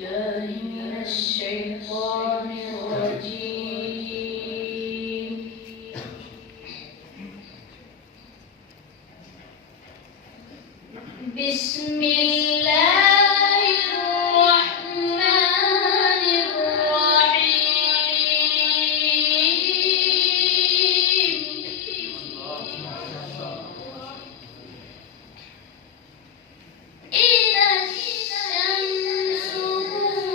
بالله من الشيطان الرجيم. بسم الله الرحمن الرحيم. إذا الشمس كورت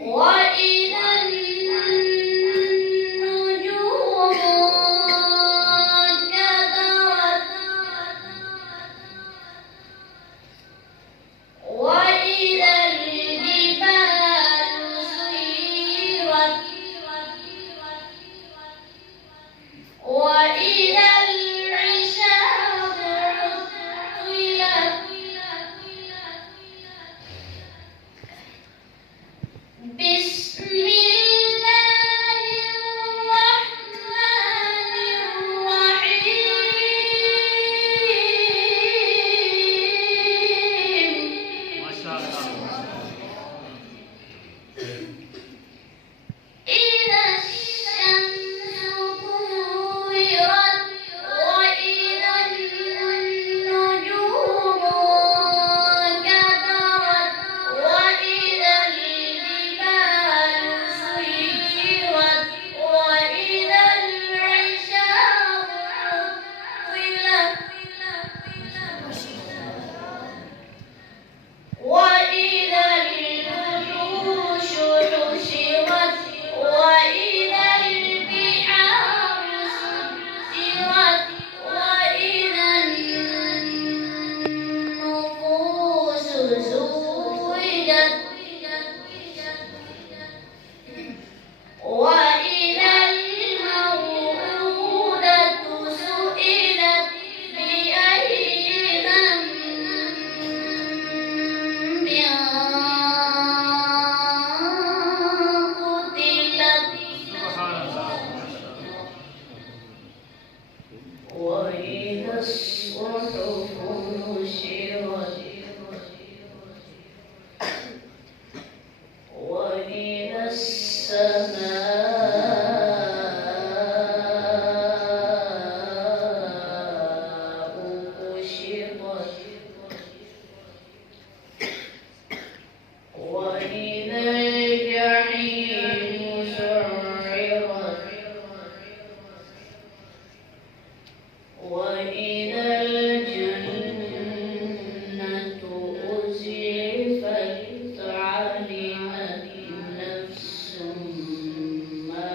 وإذا النجوم انكدرت وإذا الجبال سيرت وإذا العشار عطلت بسم الله الرحمن الرحيم. ما شاء الله. إذا الشمس كورت وإذا النجوم انكدرت وإذا الجبال سيرت وإذا العشار عطلت وإذا الوحوش حشرت وإذا البحار سجرت وإذا النفوس زوجت وإذا الموءودة سئلت بأي ذنب قتلت سبحان الله. وإذا الصحف نشرت وإذا السماء كشطت وإذا الجحيم سعرت وإذا الجنة أزلفت علمت نفس ما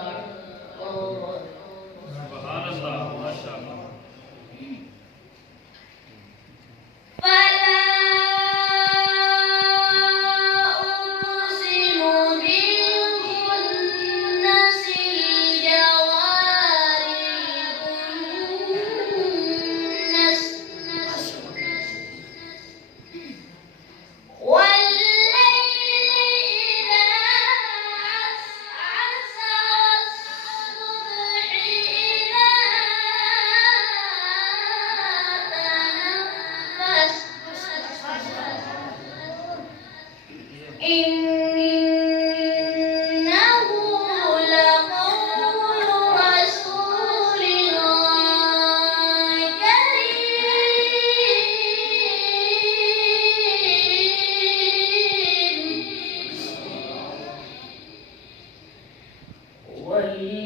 أحضرت. سبحان الله. ما شاء الله. فلا أقسم بالخنس الجوار الكنس والليل إذا عسعس والصبح إذا تنفس إنه لقول رسول كريم. والليل